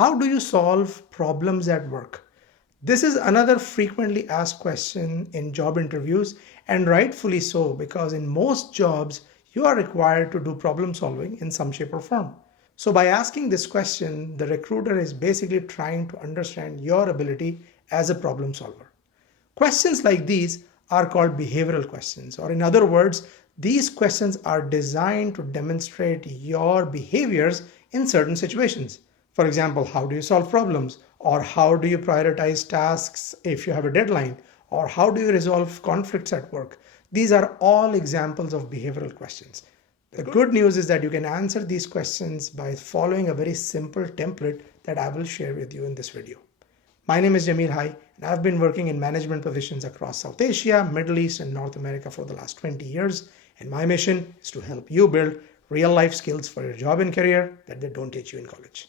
How do you solve problems at work? This is another frequently asked question in job interviews, and rightfully so, because in most jobs, you are required to do problem solving in some shape or form. So, by asking this question, the recruiter is basically trying to understand your ability as a problem solver. Questions like these are called behavioral questions, or in other words, these questions are designed to demonstrate your behaviors in certain situations. For example, how do you solve problems? Or how do you prioritize tasks if you have a deadline? Or how do you resolve conflicts at work? These are all examples of behavioral questions. The good news is that you can answer these questions by following a very simple template that I will share with you in this video. My name is Jamil Hai, and I've been working in management positions across South Asia, Middle East, and North America for the last 20 years. And my mission is to help you build real life skills for your job and career that they don't teach you in college.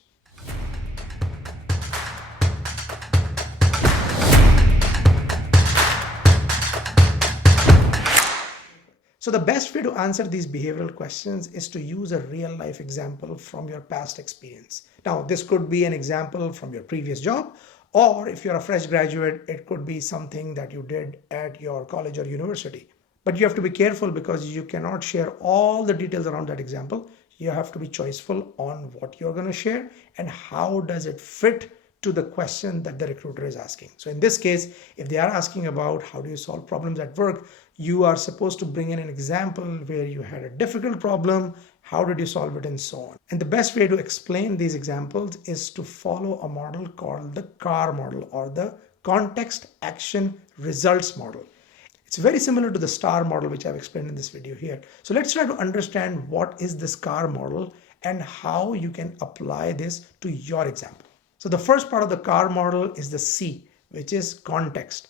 So the best way to answer these behavioral questions is to use a real life example from your past experience. Now, this could be an example from your previous job, or if you're a fresh graduate, it could be something that you did at your college or university. But you have to be careful because you cannot share all the details around that example. You have to be choiceful on what you're going to share and how does it fit to the question that the recruiter is asking. So in this case, if they are asking about how do you solve problems at work, you are supposed to bring in an example where you had a difficult problem, how did you solve it, and so on. And the best way to explain these examples is to follow a model called the CAR model, or the context, action, results model. It's very similar to the STAR model, which I've explained in this video here. So let's try to understand what is this CAR model and how you can apply this to your example. So the first part of the CAR model is the C, which is context.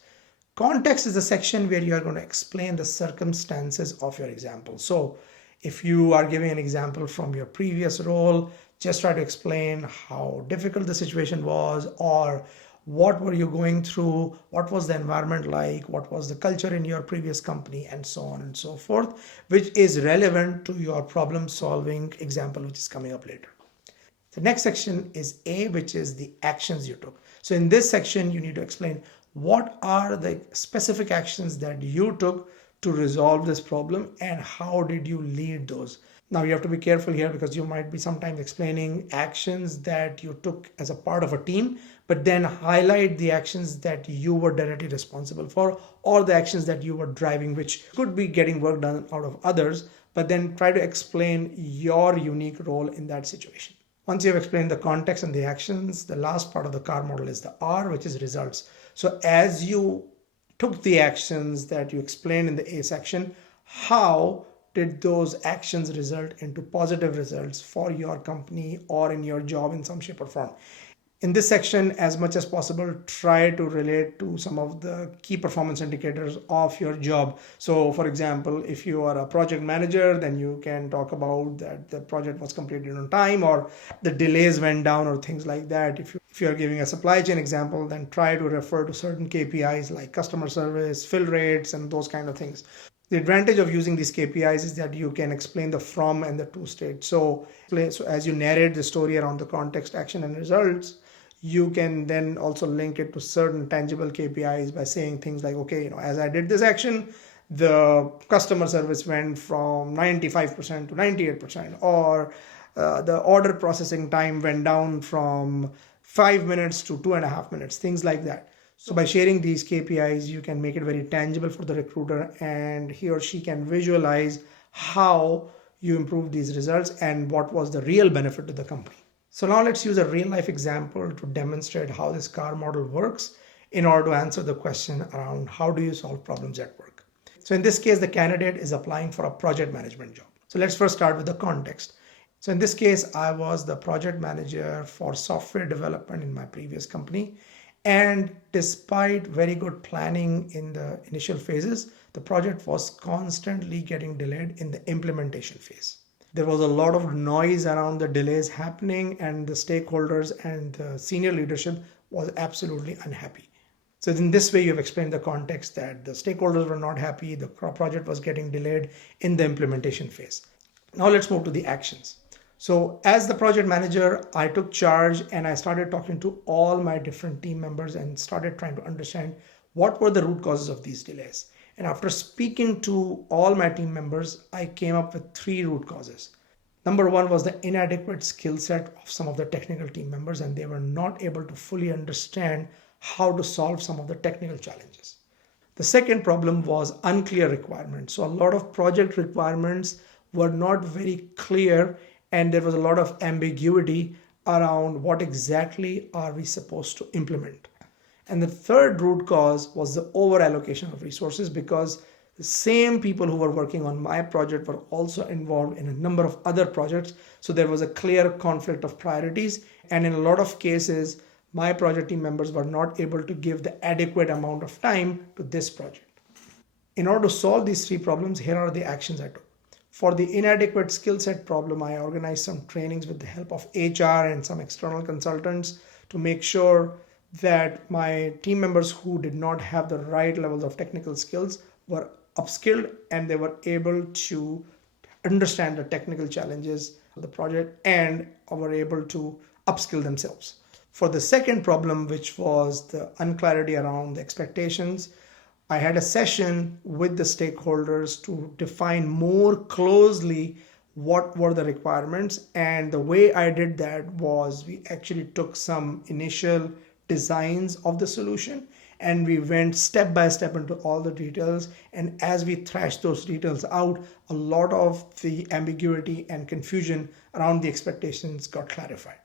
Context is the section where you are going to explain the circumstances of your example. So if you are giving an example from your previous role, just try to explain how difficult the situation was, or what were you going through, what was the environment like, what was the culture in your previous company, and so on and so forth, which is relevant to your problem solving example, which is coming up later. The next section is A, which is the actions you took. So in this section, you need to explain what are the specific actions that you took to resolve this problem and how did you lead those. Now you have to be careful here because you might be sometimes explaining actions that you took as a part of a team, but then highlight the actions that you were directly responsible for, or the actions that you were driving, which could be getting work done out of others, but then try to explain your unique role in that situation. Once you have explained the context and the actions, the last part of the CAR model is the R, which is results. So as you took the actions that you explained in the A section, how did those actions result into positive results for your company or in your job in some shape or form? In this section, as much as possible, try to relate to some of the key performance indicators of your job. So for example, if you are a project manager, then you can talk about that the project was completed on time, or the delays went down, or things like that. If you are giving a supply chain example, then try to refer to certain KPIs like customer service, fill rates, and those kind of things. The advantage of using these KPIs is that you can explain the from and the to state. So as you narrate the story around the context, action, and results, you can then also link it to certain tangible KPIs by saying things like, okay, as I did this action, the customer service went from 95% to 98%, or the order processing time went down from 5 minutes to 2.5 minutes, things like that. So by sharing these KPIs, you can make it very tangible for the recruiter, and he or she can visualize how you improved these results and what was the real benefit to the company. So now let's use a real life example to demonstrate how this CAR model works in order to answer the question around how do you solve problems at work. So in this case, the candidate is applying for a project management job. So let's first start with the context. So in this case, I was the project manager for software development in my previous company. And despite very good planning in the initial phases, the project was constantly getting delayed in the implementation phase. There was a lot of noise around the delays happening, and the stakeholders and the senior leadership was absolutely unhappy. So in this way, you've explained the context that the stakeholders were not happy, the project was getting delayed in the implementation phase. Now let's move to the actions. So as the project manager, I took charge and I started talking to all my different team members and started trying to understand what were the root causes of these delays. And after speaking to all my team members, I came up with three root causes. Number one was the inadequate skill set of some of the technical team members, and they were not able to fully understand how to solve some of the technical challenges. The second problem was unclear requirements. So a lot of project requirements were not very clear, and there was a lot of ambiguity around what exactly are we supposed to implement. And the third root cause was the over allocation of resources, because the same people who were working on my project were also involved in a number of other projects. So there was a clear conflict of priorities. And in a lot of cases, my project team members were not able to give the adequate amount of time to this project. In order to solve these three problems, here are the actions I took. For the inadequate skill set problem, I organized some trainings with the help of HR and some external consultants to make sure that my team members who did not have the right levels of technical skills were upskilled and they were able to understand the technical challenges of the project and were able to upskill themselves. For the second problem, which was the unclarity around the expectations, I had a session with the stakeholders to define more closely what were the requirements. And the way I did that was we actually took some initial designs of the solution and we went step by step into all the details. And as we thrashed those details out, a lot of the ambiguity and confusion around the expectations got clarified.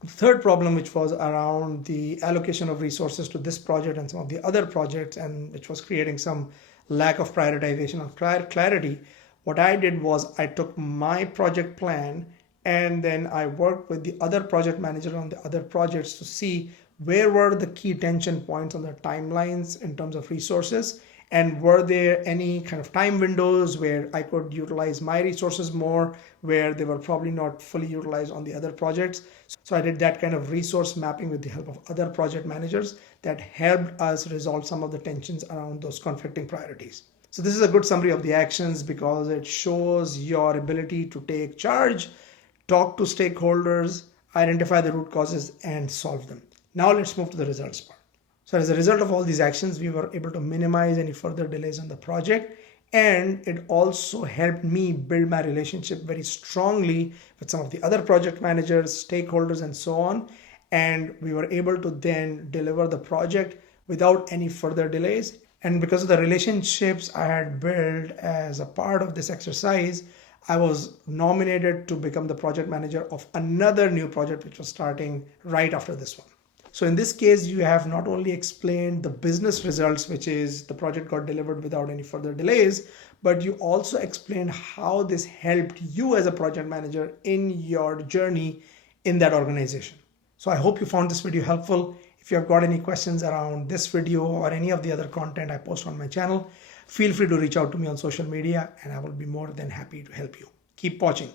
The third problem, which was around the allocation of resources to this project and some of the other projects, and which was creating some lack of prioritization of clarity, what I did was I took my project plan and then I worked with the other project manager on the other projects to see where were the key tension points on the timelines in terms of resources, and were there any kind of time windows where I could utilize my resources more, where they were probably not fully utilized on the other projects. So I did that kind of resource mapping with the help of other project managers that helped us resolve some of the tensions around those conflicting priorities. So this is a good summary of the actions because it shows your ability to take charge, talk to stakeholders, identify the root causes, and solve them. Now let's move to the results part. So as a result of all these actions, we were able to minimize any further delays on the project, and it also helped me build my relationship very strongly with some of the other project managers, stakeholders, and so on. And we were able to then deliver the project without any further delays. And because of the relationships I had built as a part of this exercise, I was nominated to become the project manager of another new project, which was starting right after this one. So in this case, you have not only explained the business results, which is the project got delivered without any further delays, but you also explained how this helped you as a project manager in your journey in that organization. So I hope you found this video helpful. If you have got any questions around this video or any of the other content I post on my channel, feel free to reach out to me on social media and I will be more than happy to help you. Keep watching.